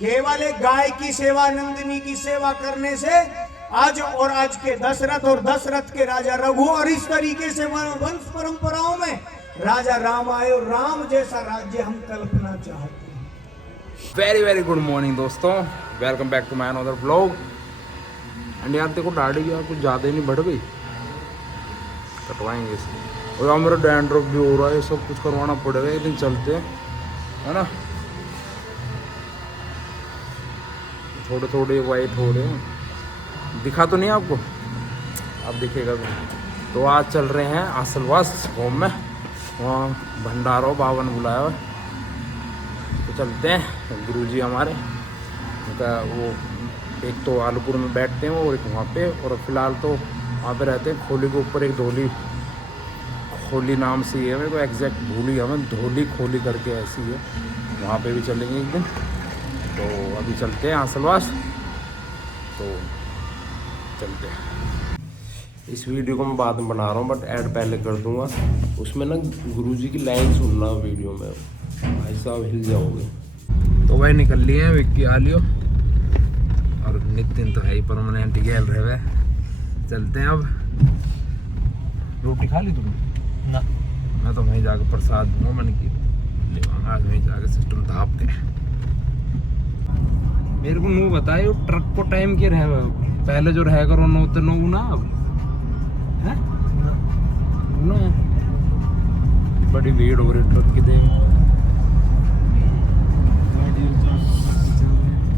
केवल एक गाय की सेवा, नंदिनी की सेवा करने से आज और आज के दशरथ और दशरथ के राजा रघु और इस तरीके से वंश परंपराओं में राजा राम आए और राम जैसा राज्य हम कल्पना चाहते हैं। वेरी वेरी गुड मॉर्निंग दोस्तों, welcome back to my another vlog. And यार देखो दाढ़ी यार कुछ ज़्यादा ही नहीं बढ़ गई, कटवाएंगे इसको। और यार मेरा डैंड्रफ भी हो रहा है, सब कुछ करवाना पड़ेगा, एक दिन चलते हैं है ना। थोड़े थोड़े वाइट हो रहे हैं, दिखा तो नहीं आपको, अब दिखेगा भी। तो आज चल रहे हैं आसलवास होम में, वहाँ भंडारा बाबा ने बुलाया हुआ, तो चलते हैं। गुरुजी हमारे उनका वो एक तो आलूपुर में बैठते हैं और एक वहाँ पे, और फिलहाल तो वहाँ पे रहते हैं खोली के ऊपर। एक धोली खोली नाम से है, मेरे को एग्जैक्ट भूली हमें, धोली खोली करके ऐसी है, वहाँ पे भी चलेंगे एक दिन। तो अभी चलते हैं आसलवास, तो चलते हैं। इस वीडियो को मैं बाद में बना रहा हूँ, बट ऐड पहले कर दूंगा। उसमें ना गुरुजी की लाइन सुनना वीडियो में, भाई साहब हिल जाओगे। तो वही निकल लिए हैं विक्की आलियो और नितिन, तो है ही परमानेंट गेल रहे हुए। चलते हैं अब। रोटी खा ली तुमने? ना, मैं तो वहीं जाकर प्रसाद दूंगा मन की, आज वहीं जाकर सिस्टम धाप के। मेरे को नू बताए ट्रक को टाइम के रहे पहले जो रह करो नो तो नो ना, अब है ना बड़ी भीड़ हो रही ट्रक की। देख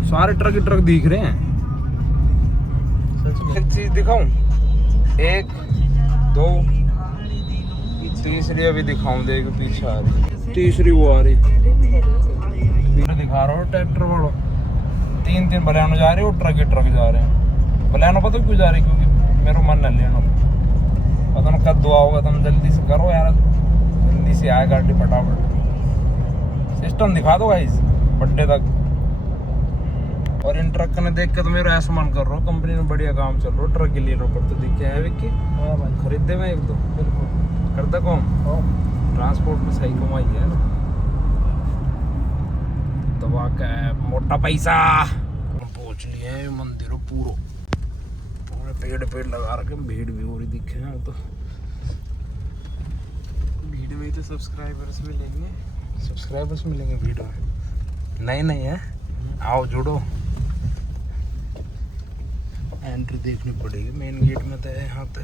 सारे ट्रक ही ट्रक दिख रहे हैं। एक चीज दिखाऊं, एक दो तीसरी अभी दिखाऊं, देख पीछे आ रही, तीसरी वो आ रही, दिखा रहा हूँ ट्रैक्टर वालों। तीन बलियानो जा रहे हैं और ट्रक ही ट्रक जा रहे हैं। बलियानो पता क्यों जा रहे हैं? क्योंकि मेरा मन न लेना, पता नहीं कब दुआ होगा। तुम जल्दी से करो यार, जल्दी से आए गाड़ी फटाफट। सिस्टम दिखा दो गाइस बड्डे तक। और इन ट्रक ने देख के तो मेरा ऐसा मन कर रहा हूँ, कंपनी में बढ़िया काम चल रहा है, ट्रक के लिए रोकर तो दिख है विक्की। खरीदे में एक दो बिल्कुल कर दे कौन, ट्रांसपोर्ट में सही कमाई है ना, दवा का मोटा पैसा। पहुंच लिए हैं मंदिर पूरे पेड़ लगा रखे, भीड़ भी हो रही दिखे हैं। तो भीड़ में तो सब्सक्राइबर्स मिलेंगे भीड़ में, नहीं है। आओ जुड़ो, एंट्री देखनी पड़ेगी मेन गेट में तो यहाँ तो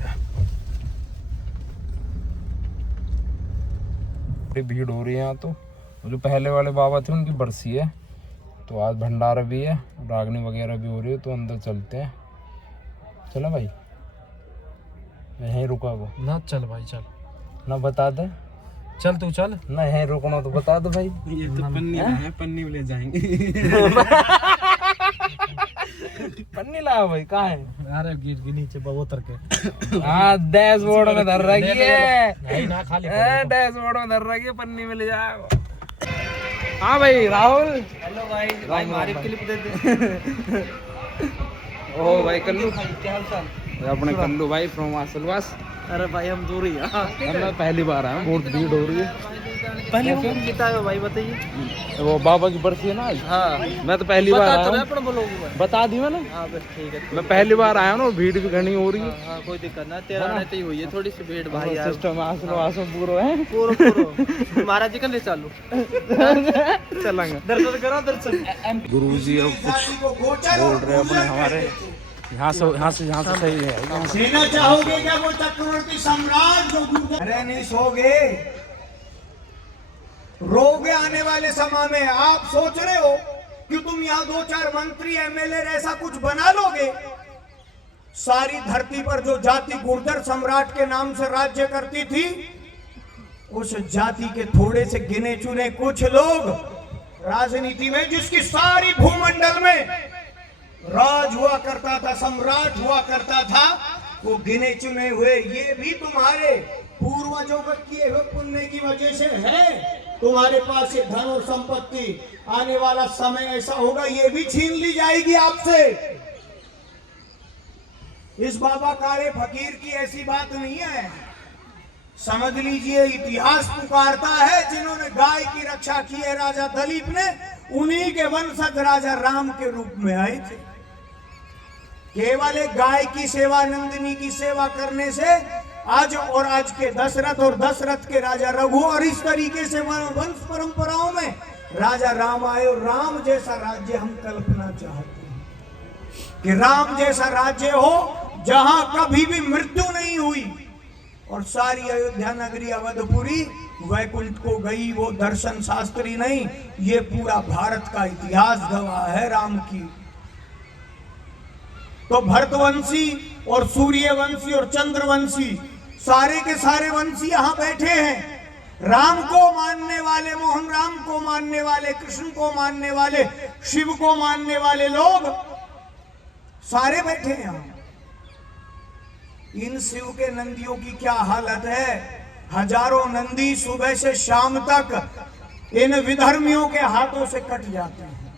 बड़ी भीड़ हो रही है यहाँ। तो जो पहले वाले बाबा थे उनकी बरसी है, तो आज भंडारा भी है, रागनी वगैरह भी हो रही है। तो अंदर चलते हैं, चलो भाई। यहीं रुका वो ना, चल भाई चल ना, बता दे, चल तू चल ना यहीं रुकना तो बता दो भाई। ये तो पन्नी है, पन्नी में ले जाएंगे। पन्नी ला भाई, कहाँ है? अरे गेट के नीचे उतर के। हाँ डैशबोर्ड में धर रखी है, डैशबोर्ड में धर रखी है, पन्नी में ले जाओ। हाँ भाई राहुल, हेलो भाई हमारी क्लिप दे दे। ओ भाई कल्लू, क्या हाल चाल? अपने कल्लू भाई फ्रॉम आसलवास। अरे भाई हम दूर ही मैं पहली बार आया हूँ, बहुत भीड़ हो रही है। पहले फोन कितना है भाई बताइए। वो बाबा की बरसी है ना आज। हाँ मैं तो पहली बार आया हूँ, बता दी मैंने। हाँ बस ठीक है। मैं पहली बार आया हूँ ना, भीड़ भी घनी हो रही है। हाँ कोई दिक्कत ना, तेरा रहते ही हुई है थोड़ी सी भीड़ भाई यार। सिस्टम आसलवास में पूरा है, पूरा महाराज जी का ले चालू चलेंगे। दर्शन करो दर्शन। गुरुजी अब कुछ बोल रहे हैं अपने हमारे यहाँ से सही है। सीना चाहोगे क्या वो चक्रवर्ती सम्राट जो अरे नहीं सोगे, रोगे आने वाले समय में। आप सोच रहे हो कि तुम यहाँ 2-4 मंत्री एमएलए ऐसा कुछ बना लोगे? सारी धरती पर जो जाति गुर्जर सम्राट के नाम से राज्य करती थी, उस जाति के थोड़े से गिने चुने कुछ लोग राजनीति में, जिसकी सारी भूमंडल में राज हुआ करता था, सम्राट हुआ करता था, वो गिने चुने हुए ये भी तुम्हारे पूर्वजों का किए हुए पुण्य की वजह से है। तुम्हारे पास ये धन और संपत्ति, आने वाला समय ऐसा होगा ये भी छीन ली जाएगी आपसे। इस बाबा काले फकीर की ऐसी बात नहीं है। समझ लीजिए इतिहास पुकारता है, जिन्होंने गाय की रक्षा की है राजा दिलीप ने, उन्हीं के वंशज राजा राम के रूप में आए थे। केवल एक गाय की सेवा, नंदिनी की सेवा करने से आज के दशरथ और दशरथ के राजा रघु और इस तरीके से वंश परंपराओं में राजा राम आए। और राम जैसा राज्य हम कल्पना चाहते हैं कि राम जैसा राज्य हो जहां कभी भी मृत्यु नहीं हुई और सारी अयोध्या नगरी अवधपुरी वैकुंठ को गई, वो दर्शन शास्त्री नहीं, ये पूरा भारत का इतिहास गवाह है राम की। तो भरतवंशी और सूर्यवंशी और चंद्रवंशी सारे के सारे वंशी यहां बैठे हैं। राम को मानने वाले, मोहन राम को मानने वाले, कृष्ण को मानने वाले, शिव को मानने वाले लोग सारे बैठे हैं यहां। इन शिव के नंदियों की क्या हालत है। हजारों नंदी सुबह से शाम तक इन विधर्मियों के हाथों से कट जाते हैं।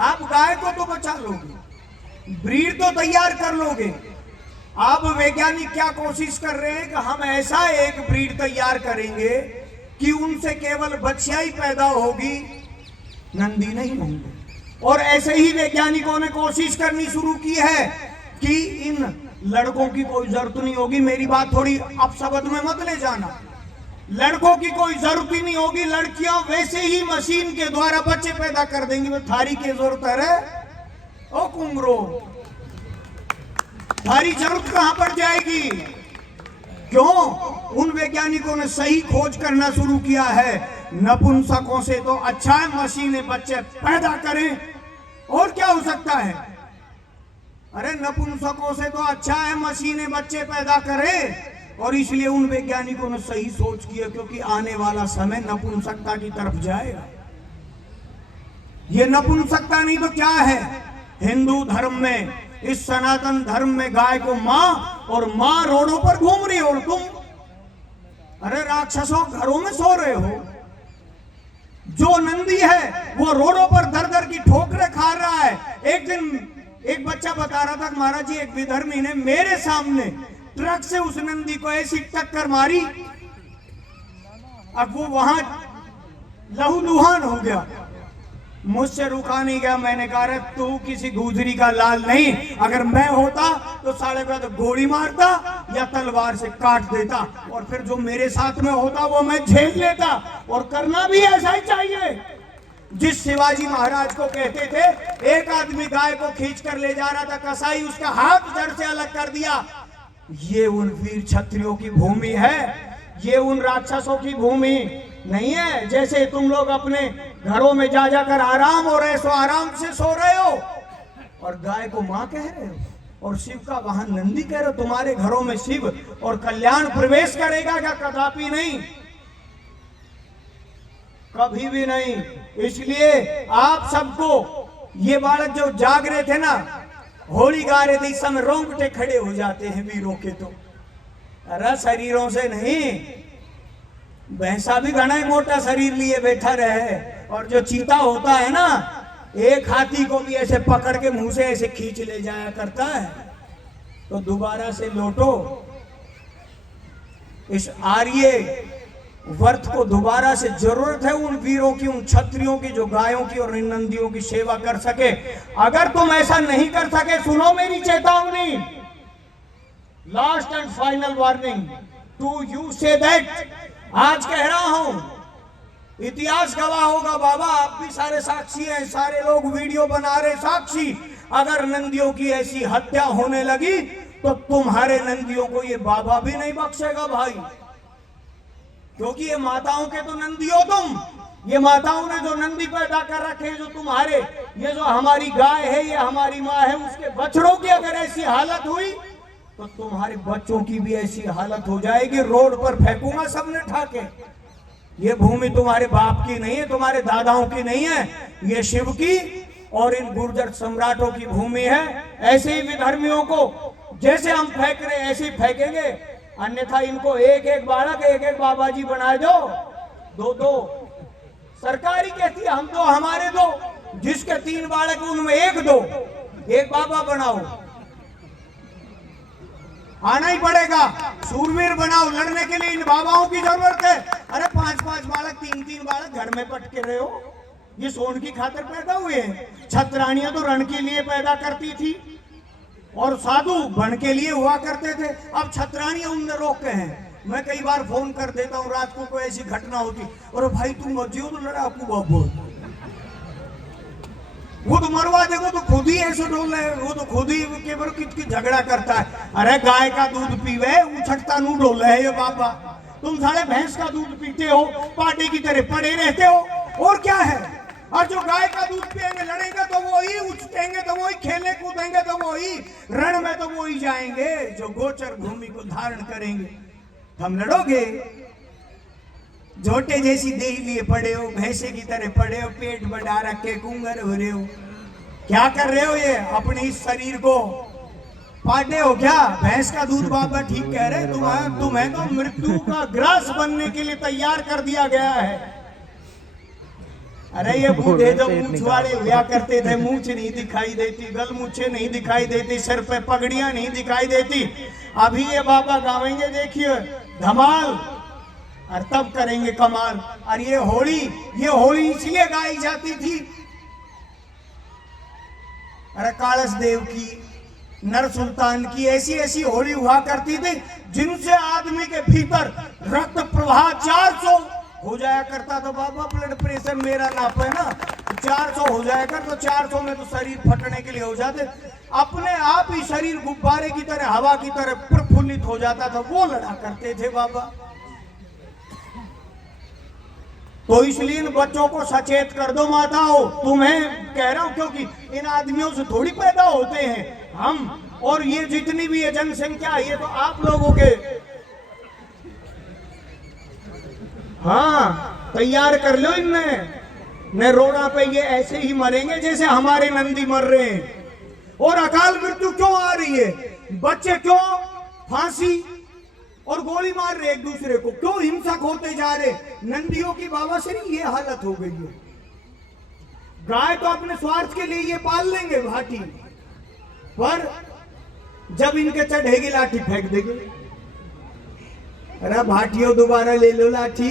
आप गाय को तो बचा लोगे, ब्रीड तो तैयार कर लोगे। आप वैज्ञानिक क्या कोशिश कर रहे हैं कि हम ऐसा एक ब्रीड तैयार करेंगे कि उनसे केवल बच्चियां ही पैदा होगी, नंदी नहीं होंगे। और ऐसे ही वैज्ञानिकों ने कोशिश करनी शुरू की है कि इन लड़कों की कोई जरूरत नहीं होगी। मेरी बात थोड़ी अपशब्द में मत ले जाना। लड़कों की कोई जरूरत ही नहीं होगी, लड़कियां वैसे ही मशीन के द्वारा बच्चे पैदा कर देंगी। वो थारी की जरूरत है ओ कुमरो, थारी जरूरत कहां पड़ जाएगी? क्यों? उन वैज्ञानिकों ने सही खोज करना शुरू किया है। नपुंसकों से तो अच्छा है मशीनें बच्चे पैदा करें, और क्या हो सकता है? अरे नपुंसकों से तो अच्छा है मशीनें बच्चे पैदा करें। और इसलिए उन वैज्ञानिकों ने सही सोच की है, क्योंकि आने वाला समय नपुंसकता की तरफ जाएगा। ये नपुंसकता नहीं तो क्या है? हिंदू धर्म में, इस सनातन धर्म में गाय को मां, और मां रोडों पर घूम रही हो, और तुम अरे राक्षसों घरों में सो रहे हो। जो नंदी है वो रोडों पर दर दर की ठोकरें खा रहा है। एक दिन एक बच्चा बता रहा था, महाराज जी एक विधर्मी ने मेरे सामने ट्रक से उस नंदी को ऐसी टक्कर मारी, अब वो वहां लहूलुहान हो गया। मुझसे रुका नहीं गया। मैंने कहा तू किसी गुजरी का लाल नहीं, अगर मैं होता तो साले को तो गोली मारता या तलवार से काट देता, और फिर जो मेरे साथ में होता वो मैं झेल लेता। और करना भी ऐसा ही चाहिए। जिस शिवाजी महाराज को कहते थे, एक आदमी गाय को खींच कर ले जा रहा था, कसाई उसका हाथ जड़ से अलग कर दिया। ये उन वीर क्षत्रियों की भूमि है, ये उन राक्षसों की भूमि नहीं है। जैसे तुम लोग अपने घरों में जा जाकर आराम और ऐसो आराम से सो रहे हो और गाय को मां कह रहे हो, और शिव का वाहन नंदी कह रहे हो। तुम्हारे घरों में शिव और कल्याण प्रवेश करेगा क्या? कदापि नहीं, कभी भी नहीं। इसलिए आप सबको, ये बालक जो जाग रहे थे ना, होली गा रहे थे, इस समय रोंगटे खड़े हो जाते हैं वीरों के। तो अरे शरीरों से नहीं, भैंसा भी घना मोटा शरीर लिए बैठा रहे, और जो चीता होता है ना, एक हाथी को भी ऐसे पकड़ के मुंह से ऐसे खींच ले जाया करता है। तो दोबारा से लौटो, इस आर्य वर्त को दोबारा से जरूरत है उन वीरों की, उन क्षत्रियों की जो गायों की और इन नंदियों की सेवा कर सके। अगर तुम ऐसा नहीं कर सके, सुनो मेरी चेतावनी, last and final warning to you say that. आज कह रहा हूं, इतिहास गवाह होगा बाबा, आप भी सारे साक्षी हैं, सारे लोग वीडियो बना रहे साक्षी। अगर नंदियों की ऐसी हत्या होने लगी तो तुम्हारे नंदियों को ये बाबा भी नहीं बख्शेगा भाई, क्योंकि ये माताओं के तो नंदी हो तुम। ये माताओं ने जो नंदी पैदा कर रखे हैं, जो तुम्हारे, ये जो हमारी गाय है, ये हमारी माँ है, उसके बछड़ों की अगर ऐसी हालत हुई तो तुम्हारे बच्चों की भी ऐसी हालत हो जाएगी। रोड पर फेंकूंगा सबने ठाके। ये भूमि तुम्हारे बाप की नहीं है, तुम्हारे दादाओं की नहीं है, ये शिव की और इन गुर्जर सम्राटों की भूमि है। ऐसे ही विधर्मियों को जैसे हम फेंक रहे ऐसे ही फेंकेंगे, अन्यथा इनको एक एक बालक, एक एक बाबा जी बना दो, दो दो। सरकारी कहती है हम दो, हमारे दो, जिसके 3 बालक उनमें एक दो, एक बाबा बनाओ। आना ही पड़ेगा। सूरवीर बनाओ, लड़ने के लिए इन बाबाओं की जरूरत है। अरे 5-5 बालक, 3-3 बालक घर में पटके रहे हो, ये सोन की खातिर पैदा हुए हैं। छतरानियां तो रण के लिए पैदा करती थी और साधु बन के लिए हुआ करते थे। अब छतरानियां उनने रोके हैं। मैं कई बार फोन कर देता हूँ, रात को कोई ऐसी घटना होती, और भाई तुम मत जियो तो लड़ाकू बाबू, वो तो मरवा देगा तो खुद ही ऐसे डोल है, वो तो खुद ही केवल कित झगड़ा करता है। अरे गाय का दूध पीवे उछटता नू डोल है ये बाबा, तुम साले भैंस का दूध पीते हो, पार्टी की तरह पड़े रहते हो, और क्या है। और जो गाय का दूध पिएंगे, लड़ेंगे तो वो ही उछटेंगे, तो वो ही खेलने कूदेंगे, तो वो ही रण में तो वो ही जाएंगे जो गोचर भूमि को धारण करेंगे। हम लड़ोगे, झोटे जैसी देह लिए पड़े हो, भैंसे की तरह पड़े हो, पेट बढ़ा रखे कुंगर हो रहे हो। क्या कर रहे हो ये, अपने इस शरीर को पाटे हो क्या। भैंस का दूध बाबा ठीक कह रहे, तुम्हें तो मृत्यु का ग्रास बनने के लिए तैयार कर दिया गया है। अरे ये बूढ़े जो मूछ वाले हुआ करते थे, मूछ नहीं दिखाई देती, गल मूछे नहीं दिखाई देती, सिर पे पगड़ियां नहीं दिखाई देती। अभी ये बाबा गावेंगे, देखिए धमाल, और तब करेंगे कमाल। और ये होली इसलिए गाई जाती थी, अरे कालस देव की, नर सुल्तान की ऐसी ऐसी होली हुआ करती थी जिनसे आदमी के भीतर रक्त प्रवाह 400 हो जाया करता था। बाबा ब्लड प्रेशर मेरा नापे ना, 400 हो जाया कर, तो 400 में तो शरीर फटने के लिए हो जाते। अपने आप ही शरीर गुब्बारे की तरह, हवा की तरह प्रफुल्लित हो जाता था, वो लड़ा करते थे बाबा। तो इसलिए इन बच्चों को सचेत कर दो माताओं, तुम्हें कह रहा हूं, क्योंकि इन आदमियों से थोड़ी पैदा होते हैं हम, और ये जितनी भी ये जनसंख्या, ये तो आप लोगों के, हाँ तैयार कर लो इनमें, न रोड़ा पे ये ऐसे ही मरेंगे जैसे हमारे नंदी मर रहे हैं। और अकाल मृत्यु क्यों आ रही है, बच्चे क्यों फांसी और गोली मार रहे एक दूसरे को, क्यों हिंसक होते जा रहे। नंदियों की बाबा से ये हालत हो गई है। गाय तो अपने स्वार्थ के लिए ये पाल लेंगे भाटी, पर जब इनके चढ़ेगी लाठी फेंक देंगे। अरे भाटियों दोबारा ले लो लाठी,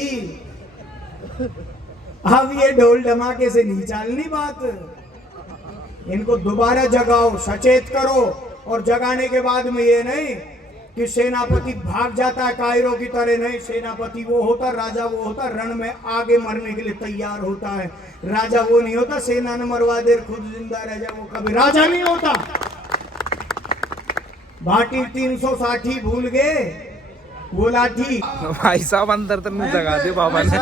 अब ये ढोल धमाके से नहीं चालनी बात। इनको दोबारा जगाओ, सचेत करो, और जगाने के बाद में ये नहीं कि सेनापति भाग जाता है कायरों की तरह, नहीं। सेनापति वो होता, राजा वो होता, रण में आगे मरने के लिए तैयार होता है। राजा वो नहीं होता सेना ने मरवा दे खुद जिंदा रह जाए, वो कभी राजा नहीं होता। भाटी 360 भूल गए, वो लाठी। भाई साहब अंदर तक नहीं जगा दिया बाबा ने।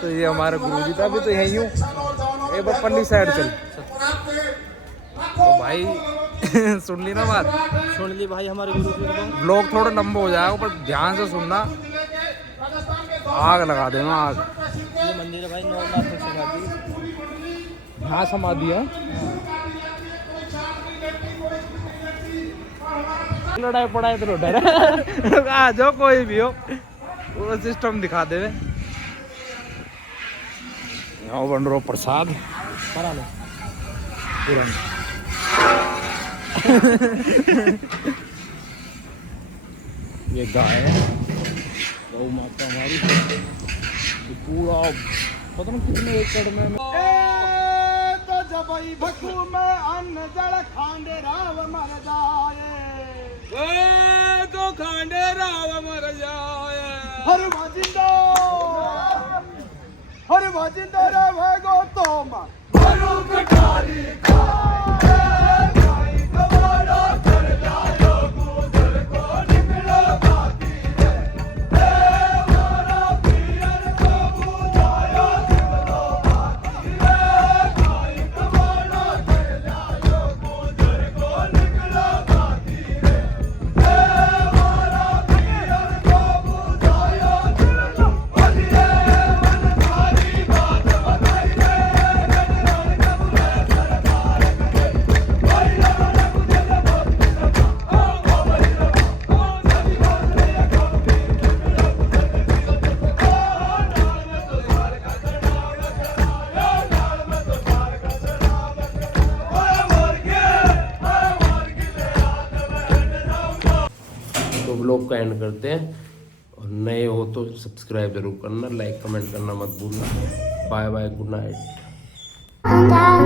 तो ये हमारा गुरुजी था, अभी तो यही हूँ। एक बार पल्ली साइड चल। तो भाई सुन ली ना बात, सुन ली भाई हमारे गुरु जी को। ब्लॉग थोड़ा लंबा हो जाएगा, पर ध्यान से सुनना, आग लगा देना आग। ये मंदिर है भाई, 9 लाख में समाधि, हाँ समाधि है। लड़ाई पड़ाई तो डर आ जाओ, कोई भी हो, पूरा सिस्टम दिखा दे। यहाँ बन रहा प्रसाद करा लो तुरंत। ये गाय है, गौ माता हमारी, ये पूरा पता नहीं कितने एकड़ में। तो जब भक्कू में अन्न जल खांडे राव मर जाए, तो खांडे राव मर जाए, हर वाजिंदो रे भगो तुम भरू कटारी का एंड करते हैं। और नए हो तो सब्सक्राइब जरूर करना, लाइक कमेंट करना मत भूलना। Bye bye, good night.